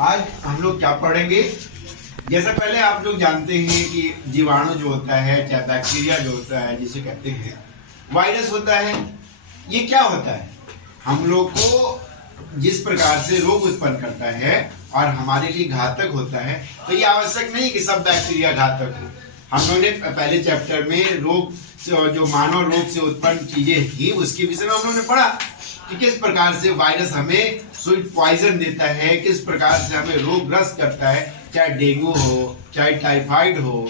आज हम लोग क्या पढ़ेंगे। जैसे पहले आप लोग जानते हैं कि जीवाणु जो होता है, चाहे बैक्टीरिया जो होता है, जिसे कहते हैं वायरस होता है, ये क्या होता है, हम लोग को जिस प्रकार से रोग उत्पन्न करता है और हमारे लिए घातक होता है। तो ये आवश्यक नहीं कि सब बैक्टीरिया घातक हो। हम लोगों ने पहले चैप्टर में रोग से, जो मानव रोग से उत्पन्न चीजें थी, उसके विषय में हम लोगों ने पढ़ा कि किस प्रकार से वायरस हमें स्वीट पॉइजन देता है, किस प्रकार से हमें रोगग्रस्त करता है, चाहे डेंगू हो, चाहे टाइफाइड हो।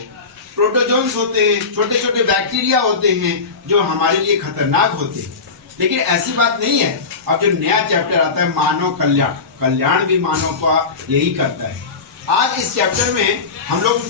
प्रोटोजोन्स होते हैं, छोटे छोटे बैक्टीरिया होते हैं जो हमारे लिए खतरनाक होते हैं। लेकिन ऐसी बात नहीं है। अब जो नया चैप्टर आता है मानव कल्याण, कल्याण भी मानव का यही करता है। आज इस चैप्टर में हम लोग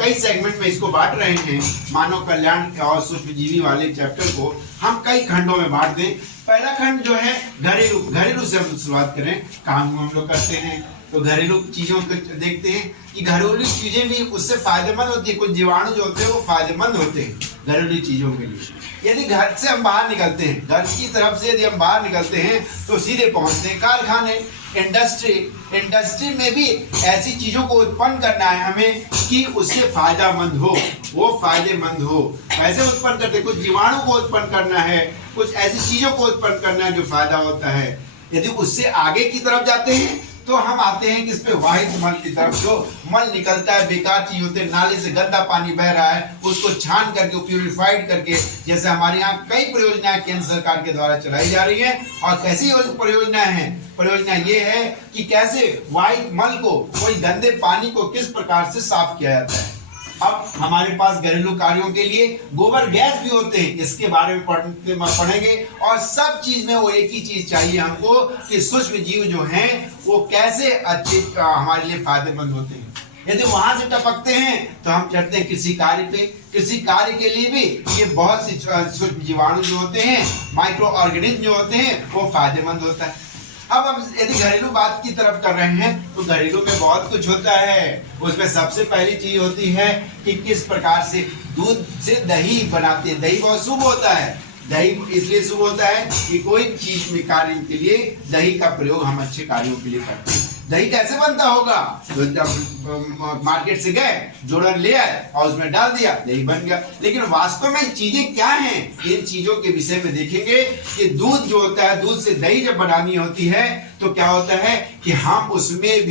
कई सेगमेंट में इसको बांट रहे हैं। मानव कल्याण और सूक्ष्मजीवी वाले चैप्टर को हम कई खंडों में बांट दें। पहला खंड जो है घरेलू, घरेलू से हम शुरुआत करें। काम हम लोग करते हैं तो घरेलू चीजों को देखते हैं कि घरेलू चीजें भी उससे फायदेमंद होती है। कुछ जीवाणु जो होते हैं वो फायदेमंद होते हैं घरेलू चीजों के लिए। यदि घर से हम बाहर निकलते हैं, घर की तरफ से यदि हम बाहर निकलते हैं तो सीधे पहुंचते हैं कारखाने, इंडस्ट्री में भी ऐसी चीजों को उत्पन्न करना है हमें कि उससे फायदेमंद हो, वो फायदेमंद हो। ऐसे उत्पन्न करते, कुछ जीवाणु को उत्पन्न करना है, कुछ ऐसी चीजों को उत्पन्न करना है जो फायदा होता है। यदि उससे आगे की तरफ जाते हैं तो हम आते हैं कि इस पे वाहित मल की तरफ। जो मल निकलता है, बेकार चीज होते हैं, नाले से गंदा पानी बह रहा है, उसको छान करके प्यूरिफाइड करके, जैसे हमारे यहाँ कई परियोजनाएं केंद्र सरकार के द्वारा चलाई जा रही हैं। और कैसी परियोजनाएं हैं? परियोजना ये है कि कैसे वाहित मल को, कोई गंदे पानी को किस प्रकार से साफ किया जाता है। अब हमारे पास घरेलू कार्यों के लिए गोबर गैस भी होते हैं, इसके बारे में पढ़ेंगे। और सब चीज में वो एक ही चीज चाहिए हमको कि सूक्ष्म जीव जो हैं वो कैसे अच्छे हमारे लिए फायदेमंद होते हैं। यदि वहां से टपकते हैं तो हम चढ़ते हैं किसी कार्य पे। किसी कार्य के लिए भी ये बहुत सी सूक्ष्म जीवाणु जो होते हैं, माइक्रो ऑर्गेनिज्म जो होते हैं, वो फायदेमंद होता है। अब हम यदि घरेलू बात की तरफ कर रहे हैं तो घरेलू में बहुत कुछ होता है। उसमें सबसे पहली चीज होती है कि किस प्रकार से दूध से दही बनाते हैं। दही बहुत शुभ होता है। दही इसलिए शुभ होता है कि कोई चीज में कार्य के लिए दही का प्रयोग हम अच्छे कार्यों के लिए करते हैं। दही कैसे बनता होगा? तो जब मार्केट से गए, जोड़न ले आए और उसमें डाल दिया, दही बन गया। लेकिन वास्तव में चीजें क्या हैं, इन चीजों के विषय में देखेंगे कि दूध जो होता है, दूध से दही जब बनानी होती है तो क्या होता है कि हम उसमें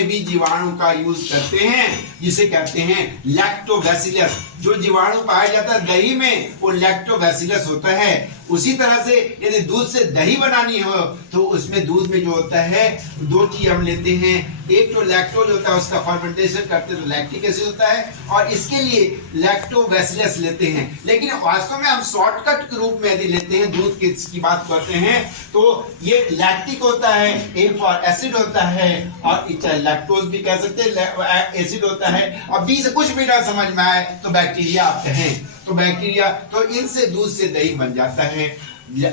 भी जीवाणु का यूज करते हैं, जिसे कहते हैं लैक्टोबैसिलस। जो जीवाणु पाया जाता है दही में वो लैक्टोबैसिलस होता है। उसी तरह से यदि दूध से दही बनानी हो तो उसमें दूध में जो होता है दो चीज हम लेते हैं। एक तो लैक्टोज होता है, उसका फर्मेंटेशन करते हैं तो लैक्टिक एसिड होता है, और इसके लिए लैक्टोबैसिलस लेते हैं। लेकिन वास्तव में हम शॉर्टकट के रूप में यदि लेते हैं, दूध की बात करते हैं तो ये लैक्टिक होता है, ए फॉर एसिड होता है, और लैक्टोज भी कह सकते हैं, एसिड होता है। और बी से कुछ भी ना समझ में आए तो बैक्टीरिया आप कहें तो बैक्टीरिया, तो इनसे दूध से दही बन जाता है।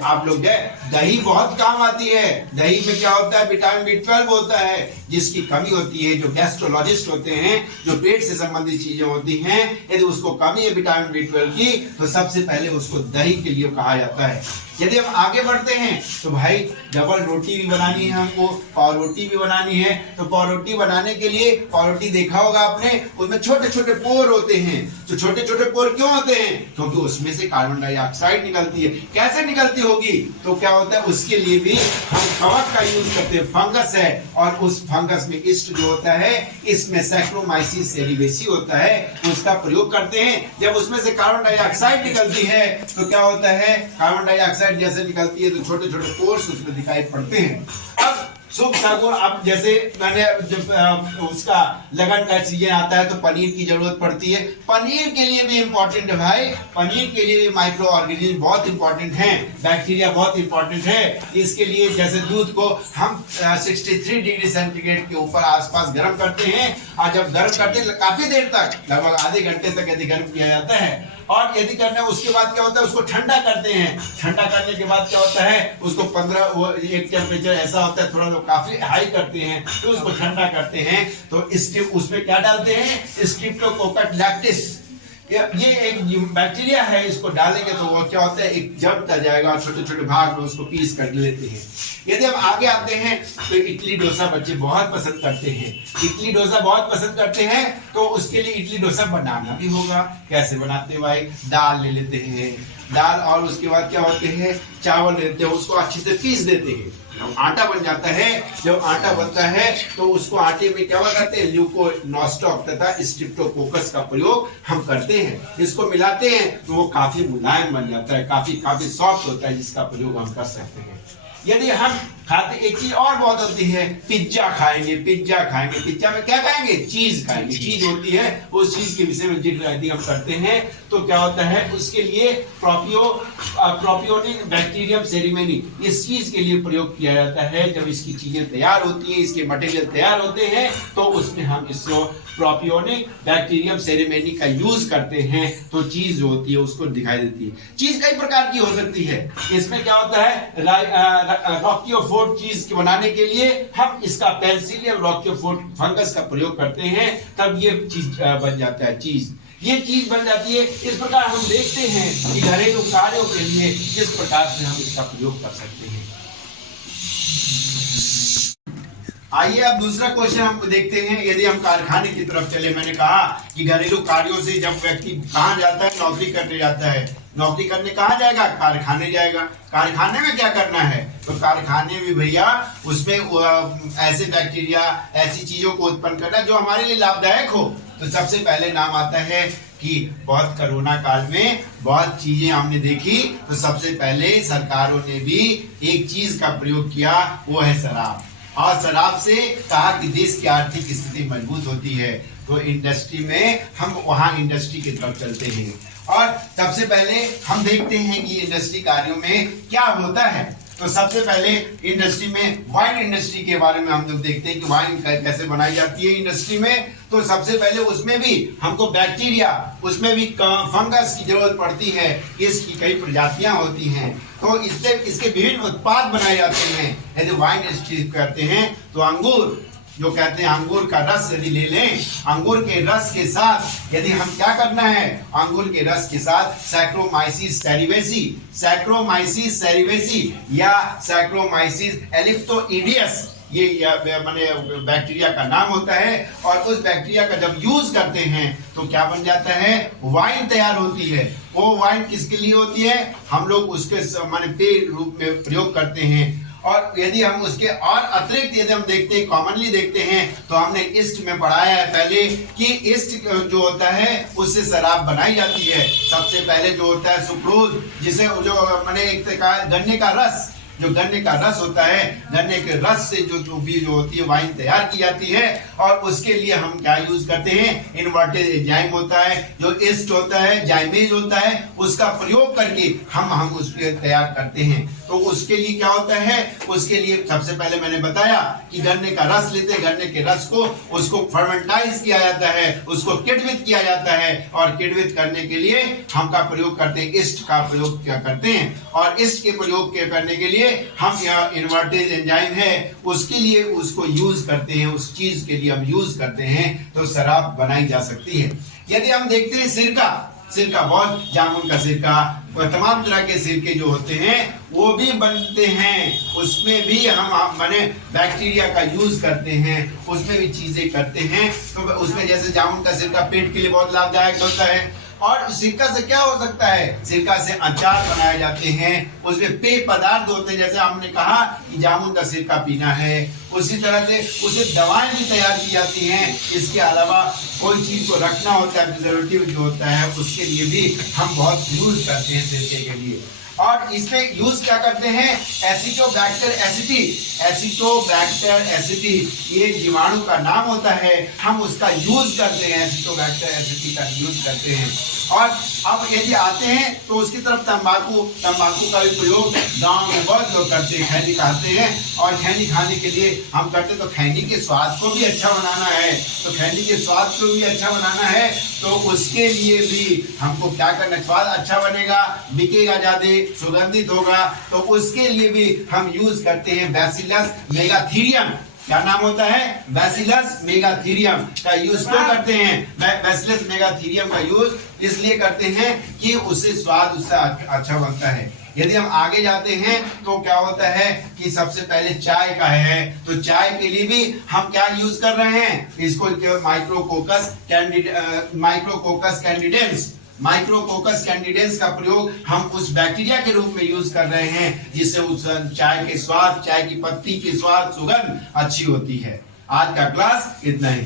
आप लोग दही बहुत काम आती है। दही में क्या होता है? विटामिन B12 होता है, जिसकी कमी होती है। जो गैस्ट्रोलॉजिस्ट होते हैं, जो पेट से संबंधित चीजें होती हैं, यदि उसको कमी है विटामिन B12 की तो सबसे पहले उसको दही के लिए कहा जाता है। यदि हम आगे बढ़ते हैं तो भाई डबल रोटी भी बनानी है हमको, पाव रोटी भी बनानी है। तो पाव रोटी बनाने के लिए, पाव रोटी देखा होगा आपने, उसमें छोटे छोटे पोर होते हैं। तो छोटे छोटे पोर क्यों होते हैं? क्योंकि उसमें से कार्बन डाइऑक्साइड निकलती है। कैसे निकलती होगी? तो क्या होता है, उसके लिए भी हम कवक का यूज करते हैं। फंगस है, और उस फंगस में ईस्ट जो होता है, इसमें सैक्रोमाइसिस सेरिवेसी होता है, उसका प्रयोग करते हैं। जब उसमें से कार्बन डाइऑक्साइड निकलती है तो क्या होता है, कार्बन डाइऑक्साइड जैसे निकलती है तो छोटे छोटे पोर्स उसमें दिखाई पड़ते हैं। अब शुभ सगुन, अब जैसे मैंने जब उसका लगन का सीजन आता है तो पनीर की जरूरत पड़ती है। पनीर के लिए भी इंपॉर्टेंट है भाई, पनीर के लिए भी माइक्रो ऑर्गेनिज्म बहुत इंपॉर्टेंट है, बैक्टीरिया बहुत इंपॉर्टेंट है। इसके लिए जैसे दूध को हम 63 डिग्री सेंटीग्रेड के ऊपर आसपास गर्म करते हैं, और जब गर्म करते हैं काफी देर तक, लगभग आधे घंटे तक यदि गर्म किया जाता है, और यदि करना उसके बाद क्या होता है, उसको ठंडा करते हैं। ठंडा करने के बाद क्या होता है, उसको 15 एक टेम्परेचर ऐसा होता है, थोड़ा काफी हाई करते हैं, तो उसको ठंडा करते हैं। तो उसमें क्या डालते हैं? Streptococcus lactis. ये एक बैक्टीरिया है, इसको डालेंगे तो वो क्या होता है, एक जमता जाएगा और छोटे छोटे भाग में उसको पीस कर लेते हैं। यदि हम आगे आते हैं तो इडली डोसा बच्चे बहुत पसंद करते हैं। इडली डोसा बहुत पसंद करते हैं तो उसके लिए इडली डोसा बनाना भी होगा। कैसे बनाते हैं भाई, दाल ले लेते हैं, दाल और उसके बाद क्या होते हैं, चावल लेते हैं, उसको अच्छे से पीस देते हैं, आटा बन जाता है। जब आटा बनता है तो उसको आटे में क्या करते हैं, ल्यूकोनॉस्टॉक तथा स्ट्रेप्टोकोकस का प्रयोग हम करते हैं। इसको मिलाते हैं तो वो काफी मुलायम बन जाता है, काफी सॉफ्ट होता है, जिसका प्रयोग हम कर सकते हैं। यदि हम खाते, एक चीज और बहुत होती है, पिज्जा खाएंगे। पिज्जा में क्या खाएंगे, चीज खाएंगे। चीज होती है, उस चीज के विषय में जिक्र यदि हम करते हैं तो क्या होता है, उसके लिए प्रोपियोनिक बैक्टीरियम सेरेमनी, इस चीज के लिए प्रयोग किया जाता है। जब इसकी चीजें तैयार होती हैं, इसके मटेरियल तैयार होते हैं, तो उसमें हम इसको प्रोपियोनिक बैक्टीरियम सेरेमनी का यूज करते हैं, तो चीज जो होती है उसको दिखाई देती है। चीज कई प्रकार की हो सकती है। इसमें क्या होता है, रॉकियोफोर्ड चीज बनाने के लिए हम इसका पेंसिलियम रॉकियोफोर्ड फंगस का प्रयोग करते हैं, तब ये चीज बन जाता है, ये चीज बन जाती है। इस प्रकार हम देखते हैं कि घरेलू कार्यों के लिए किस प्रकार से हम इसका प्रयोग कर सकते हैं। आइए अब दूसरा क्वेश्चन हम देखते हैं। यदि हम कारखाने की तरफ चले, मैंने कहा कि घरेलू कार्यों से जब व्यक्ति कहाँ जाता है, नौकरी करने जाता है, नौकरी करने कहाँ जाएगा, कारखाने जाएगा। कारखाने में क्या करना है, तो कारखाने में भैया उसमें ऐसे बैक्टीरिया, ऐसी चीजों को उत्पन्न करना जो हमारे लिए लाभदायक हो। तो सबसे पहले नाम आता है कि बहुत कोरोना काल में बहुत चीजें हमने देखी, तो सबसे पहले सरकारों ने भी एक चीज का प्रयोग किया, वो है शराब। और शराब से कहा कि देश की आर्थिक स्थिति मजबूत होती है, तो इंडस्ट्री में हम वहां इंडस्ट्री की तरफ चलते हैं। और सबसे पहले हम देखते हैं कि इंडस्ट्री कार्यों में क्या होता है। तो सबसे पहले इंडस्ट्री में वाइन इंडस्ट्री के बारे में हम लोग देखते हैं कि वाइन कैसे बनाई जाती है इंडस्ट्री में। तो सबसे पहले उसमें भी हमको बैक्टीरिया, उसमें भी फंगस की जरूरत पड़ती है। इसकी कई प्रजातियां होती हैं, तो इससे इसके विभिन्न उत्पाद बनाए जाते हैं। यदि वाइन इंडस्ट्री करते हैं तो अंगूर, जो कहते हैं अंगूर का रस यदि ले लें, अंगूर के रस के साथ यदि हम क्या करना है, अंगूर के रस के साथ सैक्रोमाइसिस सेरिवेसी या सैक्रोमाइसिस एलिप्टोइडियस, ये माने बैक्टीरिया का नाम होता है। और उस बैक्टीरिया का जब यूज करते हैं तो क्या बन जाता है, वाइन तैयार होती है। वो वाइन किसके लिए होती है, हम लोग उसके माने पेय रूप में प्रयोग करते हैं। और यदि हम उसके और अतिरिक्त यदि हम देखते हैं, कॉमनली देखते हैं, तो हमने ईस्ट में पढ़ाया है पहले कि ईस्ट जो होता है उससे शराब बनाई जाती है। सबसे पहले जो होता है सुक्रोज, जिसे जो माने एक गन्ने का रस, जो गन्ने का रस होता है, गन्ने के रस से जो होती है वाइन तैयार की जाती है। और उसके लिए हम क्या यूज करते हैं, इन्वर्टेड एंजाइम होता है, जो ईस्ट होता है, जाइमेज होता है, उसका प्रयोग करके हम उसको तैयार करते हैं। तो उसके लिए क्या होता है, उसके लिए सबसे पहले मैंने बताया कि गन्ने का रस लेते हैं, गन्ने के रस को उसको फर्मेंटाइज किया जाता है, उसको किण्वित किया जाता है। और किण्वित करने के लिए हम का प्रयोग करते हैं, ईस्ट का प्रयोग क्या करते हैं। और ईस्ट के प्रयोग करने के लिए हम यह इन्वर्टेज एंजाइम है, उसके लिए उसको यूज करते हैं, उस चीज के लिए हम यूज करते हैं, तो शराब बनाई जा सकती है। यदि हम देखते हैं सिरका बहुत, जामुन का सिरका, तमाम तरह के सिरके जो होते हैं वो भी बनते हैं। उसमें भी हम माने बैक्टीरिया का यूज करते हैं, उसमें भी चीजें करते हैं। तो उसमें जैसे जामुन का सिरका पेट के लिए बहुत लाभदायक होता है। और सिरका से क्या हो सकता है, सिरका से अचार बनाए जाते हैं, उसमें पेय पदार्थ होते हैं। जैसे हमने कहा कि जामुन का सिरका पीना है, उसी तरह से उसे दवाएं भी तैयार की जाती हैं। इसके अलावा कोई चीज को रखना होता है, प्रिजर्वेटिव जो होता है, उसके लिए भी हम बहुत यूज करते हैं सिरके के लिए। और इसमें यूज क्या करते हैं, एसिटोबैक्टर एसिटी, ये जीवाणु का नाम होता है, हम उसका यूज करते हैं, एसिटोबैक्टर एसिटी का यूज करते हैं। और अब यदि आते हैं तो उसकी तरफ तंबाकू का भी प्रयोग गांव में बहुत लोग करते हैं, खैनी खाते हैं। और खैनी खाने के लिए हम करते हैं, तो खैनी के स्वाद को भी अच्छा बनाना है, तो खैनी के स्वाद को भी अच्छा बनाना है, तो उसके लिए भी हमको क्या करना, स्वाद अच्छा बनेगा, बिकेगा ज्यादा, सुगंधित होगा, तो उसके लिए भी हम यूज करते हैं बैसिलस मेगाथीरियम। क्या नाम होता है? बैसिलस मेगाथीरियम का यूज क्यों करते हैं? बैसिलस मेगाथीरियम का यूज इसलिए करते हैं कि उससे स्वाद उससे अच्छा बनता है। यदि हम आगे जाते हैं तो क्या होता है कि सबसे पहले चाय का है, तो चाय के लिए भी हम क्या यूज कर रहे हैं? इसको माइक्रोकोकस कैंडिडेंस का प्रयोग हम उस बैक्टीरिया के रूप में यूज कर रहे हैं जिससे उस चाय के स्वाद, चाय की पत्ती की स्वाद, सुगंध अच्छी होती है। आज का क्लास इतना ही।